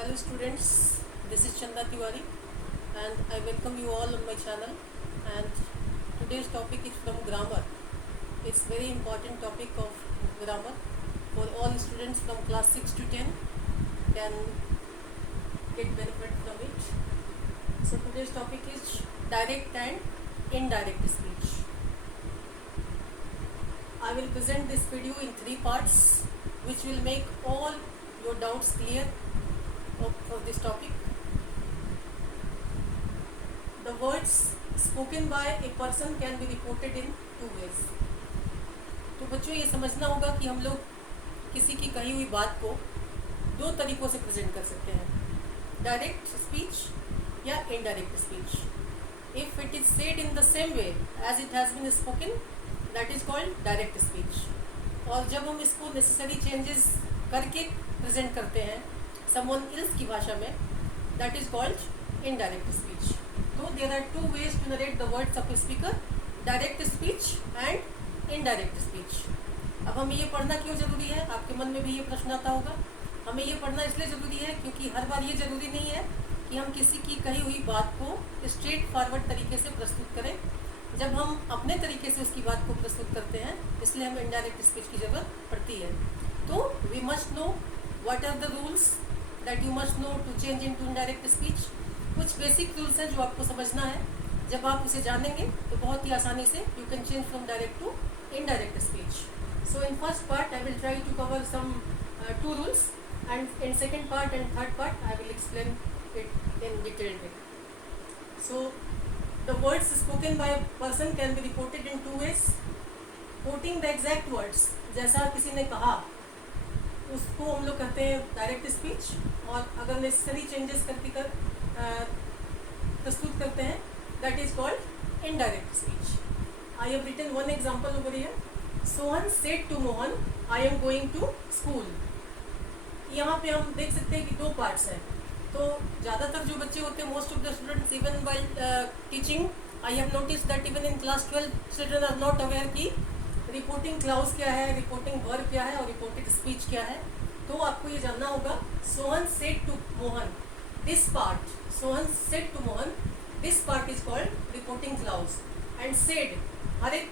Hello students, this is Chanda Tiwari and I welcome you all on my channel. And today's topic is from grammar. It's very important topic of grammar for all students from class 6 to 10 can get benefit from it. So today's topic is direct and indirect speech. I will present this video in 3 parts which will make all your doubts clear of this topic. The words spoken by a person can be reported in 2 ways. तो बच्चों ये समझना होगा कि हम लोग किसी की कही हुई बात को 2 तरीक़ों से प्रेजेंट कर सकते हैं, डायरेक्ट स्पीच या indirect speech. If it is said in the same way as it has been spoken, that is called direct speech. और जब हम इसको नेसेसरी चेंजेस करके प्रेजेंट करते हैं someone else की भाषा में, that is called indirect speech. So there are 2 ways to narrate the words of a speaker, direct speech and indirect speech. अब हमें ये पढ़ना क्यों ज़रूरी है? आपके मन में भी ये प्रश्न आता होगा. हमें ये पढ़ना इसलिए ज़रूरी है क्योंकि हर बार ये ज़रूरी नहीं है कि हम किसी की कही हुई बात को स्ट्रेट फॉरवर्ड तरीके से प्रस्तुत करें. जब हम अपने तरीके से उसकी बात को प्रस्तुत करते हैं, इसलिए हमें इनडायरेक्ट स्पीच की ज़रूरत पड़ती है. तो we must know what are the rules that you must know to change into indirect speech. कुछ बेसिक रूल्स हैं जो आपको समझना है. जब आप उसे जानेंगे तो बहुत ही आसानी से you can change from direct to indirect speech. So in first part I will try to cover some 2 rules, and in second part and third part I will explain it in detailed way. So the words spoken by a person can be reported in 2 ways. Quoting the exact words, जैसा किसी ने कहा उसको हम लोग कहते हैं direct speech, और अगर नेसेसरी चेंजेस करके प्रस्तुत करते हैं, that is called indirect speech. I have written 1 example over here. Sohan said to Mohan, I am going to school. यहाँ पे हम देख सकते हैं कि 2 पार्ट्स हैं. तो ज़्यादातर जो बच्चे होते हैं, most of the students even while teaching, I have notice that even in class 12 children are not aware कि रिपोर्टिंग क्लाउज क्या है, रिपोर्टिंग वर्ब क्या है और रिपोर्टिंग स्पीच क्या है. तो आपको ये जानना होगा. Sohan said to Mohan, this part, Sohan said to Mohan, this part is called reporting clause. And said, हर एक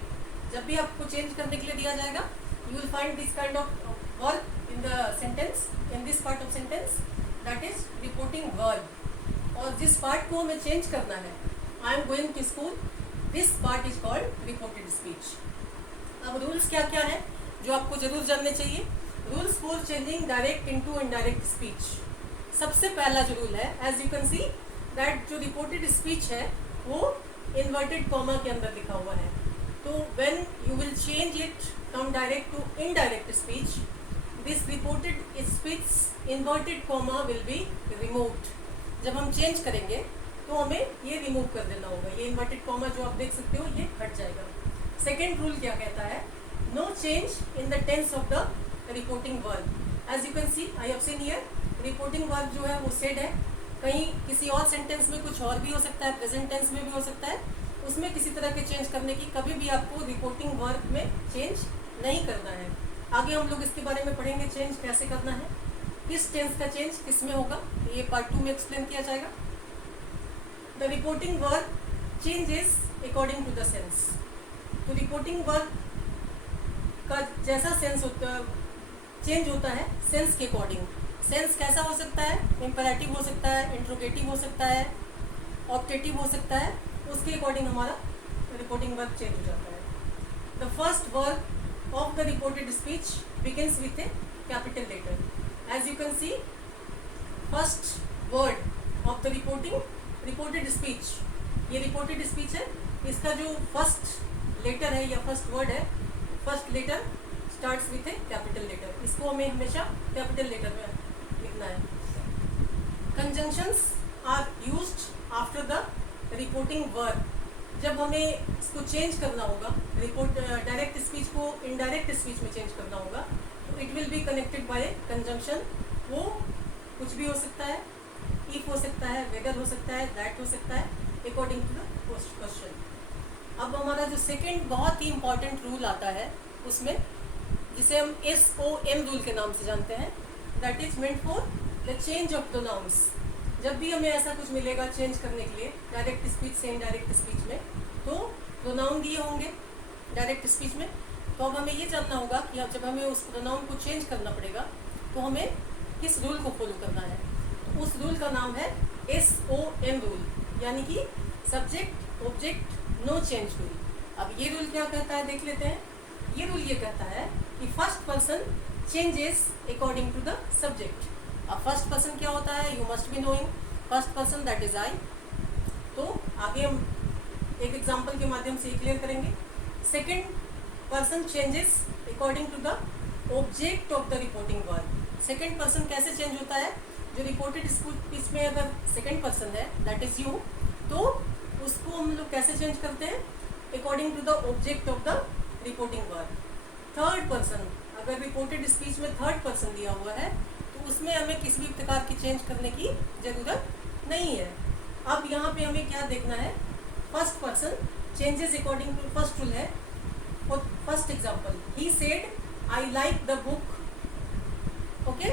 जब भी आपको चेंज करने के लिए दिया जाएगा, you will find this kind of verb in the sentence, in this part of sentence, that is reporting verb. और जिस पार्ट को हमें चेंज करना है, I am going to school, this part is called reported speech. अब rules क्या क्या है जो आपको जरूर जानने चाहिए. Rules for changing direct into indirect speech. सबसे पहला जो रूल है, as you can see that जो रिपोर्टेड स्पीच है वो इन्वर्टेड कॉमा के अंदर लिखा हुआ है. तो when you will change it from direct to indirect speech, this reported speech inverted comma will be removed. जब हम चेंज करेंगे तो हमें ये रिमूव कर देना होगा. ये इन्वर्टेड कॉमा जो आप देख सकते हो ये हट जाएगा. सेकेंड रूल क्या कहता है, no change in the tense of the reporting verb. As you can see, I have seen here, reporting verb जो है वो सेड है. कहीं किसी और सेंटेंस में कुछ और भी हो सकता है, प्रेजेंट टेंस में भी हो सकता है. उसमें किसी तरह के चेंज करने की कभी भी आपको रिपोर्टिंग वर्ब में चेंज नहीं करना है. आगे हम लोग इसके बारे में पढ़ेंगे, चेंज कैसे करना है, किस टेंस का चेंज किस में होगा, ये पार्ट 2 में एक्सप्लेन किया जाएगा. The reporting verb changes according to the sense. तो रिपोर्टिंग वर्ब का जैसा सेंस होता चेंज होता है सेंस के अकॉर्डिंग. सेंस कैसा हो सकता है, इम्पेरेटिव हो सकता है, इंट्रोगेटिव हो सकता है, ऑप्टेटिव हो सकता है. उसके अकॉर्डिंग हमारा रिपोर्टिंग वर्ब चेंज हो जाता है. The first verb of the reported speech begins with a capital letter. As you can see, first word of the reported speech, ये रिपोर्टेड स्पीच है. इसका जो फर्स्ट लेटर है या फर्स्ट वर्ड है, first letter starts with a capital letter. इसको हमें हमेशा कैपिटल लेटर में लिखना है. Conjunctions are used after the reporting verb. जब हमें इसको चेंज करना होगा, डायरेक्ट स्पीच को इनडायरेक्ट स्पीच में चेंज करना होगा, तो it will be connected by conjunction. वो कुछ भी हो सकता है, इफ हो सकता है, वेदर हो सकता है, दैट हो सकता है, अकॉर्डिंग टू द क्वेश्चन. अब हमारा जो सेकंड बहुत ही इम्पॉर्टेंट रूल आता है उसमें, जिसे हम SOM रूल के नाम से जानते हैं, that is meant for the change of pronouns. जब भी हमें ऐसा कुछ मिलेगा चेंज करने के लिए डायरेक्ट स्पीच से इनडायरेक्ट स्पीच में, तो प्रोनाउन दिए होंगे डायरेक्ट स्पीच में, तो अब हमें ये जानना होगा कि अब जब हमें उस प्रोनाउन को चेंज करना पड़ेगा तो हमें किस रूल को फॉलो करना है। तो उस रूल का नाम है SOM रूल, यानी कि subject object no change rule. अब ये रूल क्या कहता है देख लेते हैं। ये रूल ये कहता है कि first person changes according to the subject. अब फर्स्ट पर्सन क्या होता है, you must be knowing first person that is I. तो आगे हम एक एग्जांपल के माध्यम से क्लियर करेंगे। Second person changes according to the object of the reporting verb. Second person कैसे चेंज होता है, जो रिपोर्टेड स्पीच में अगर सेकंड पर्सन है दैट इज यू, तो उसको हम लोग कैसे चेंज करते हैं, according to the object of the reporting verb. Third person, अगर रिपोर्टेड स्पीच में थर्ड पर्सन दिया हुआ है तो उसमें हमें किसी भी प्रकार की चेंज करने की जरूरत नहीं है। अब यहाँ पे हमें क्या देखना है, first person changes according to first rule है। और first example, he said I like the book. Okay,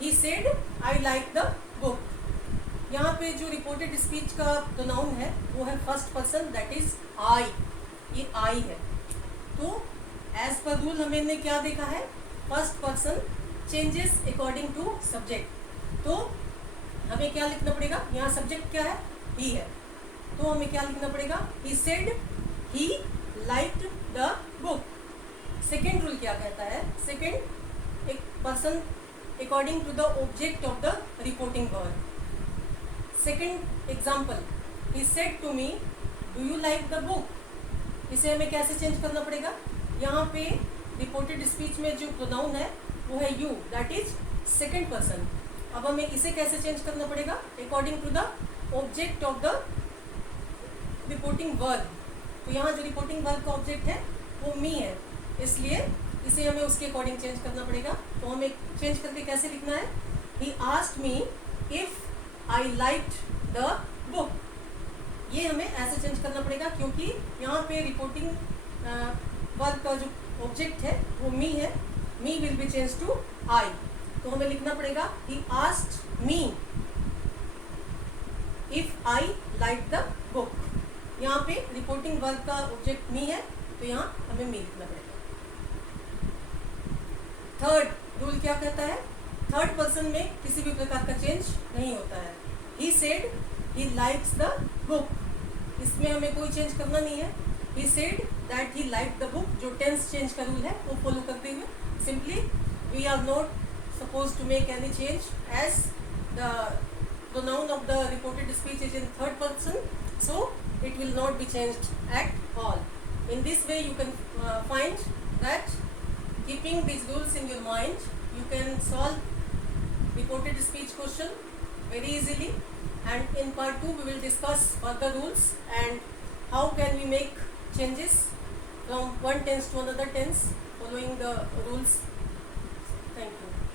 he said I like the book. यहाँ पे जो रिपोर्टेड स्पीच का प्रोनाउन है वो है फर्स्ट पर्सन दैट इज आई, ये आई है। तो एज पर रूल हमने क्या देखा है, first person changes according to subject. तो हमें क्या लिखना पड़ेगा, यहाँ सब्जेक्ट क्या है, ही है, तो हमें क्या लिखना पड़ेगा, he said he liked the book. Second rule क्या कहता है, सेकेंड एक person according to the object of the reporting verb. Second example, he said to me do you like the book. इसे हमें कैसे चेंज करना पड़ेगा, यहाँ पे रिपोर्टेड स्पीच में जो प्रोनाउन है वो है you, that is second person. अब हमें इसे कैसे चेंज करना पड़ेगा, according to the object of the reporting verb. तो यहाँ जो रिपोर्टिंग वर्ब का ऑब्जेक्ट है वो मी है, इसलिए इसे हमें उसके अकॉर्डिंग चेंज करना पड़ेगा। तो हमें चेंज करके कैसे लिखना है, ही asked me if I liked the book. ये हमें ऐसे चेंज करना पड़ेगा क्योंकि यहाँ पे रिपोर्टिंग वर्ब का जो ऑब्जेक्ट है वो मी है, me will be change to I. तो हमें लिखना पड़ेगा he asked me if I like the book. यहाँ पे रिपोर्टिंग वर्ब का ऑब्जेक्ट मी है, तो यहाँ हमें मी लिखना पड़ेगा। थर्ड रूल क्या कहता है, थर्ड पर्सन में किसी भी प्रकार का चेंज नहीं होता है। He said he likes the book, इसमें हमें कोई चेंज करना नहीं है। He said that he like the book, जो टेंस चेंज का रूल है वो फॉलो करते हुए simply we are not suppose to make any change as the pronoun of the reported speech is in third person, so it will not be changed at all. In this way you can find that keeping these rules in your mind you can solve reported speech question very easily, and in part 2 we will discuss further rules and how can we make changes from one tense to another tense following the rules. Thank you.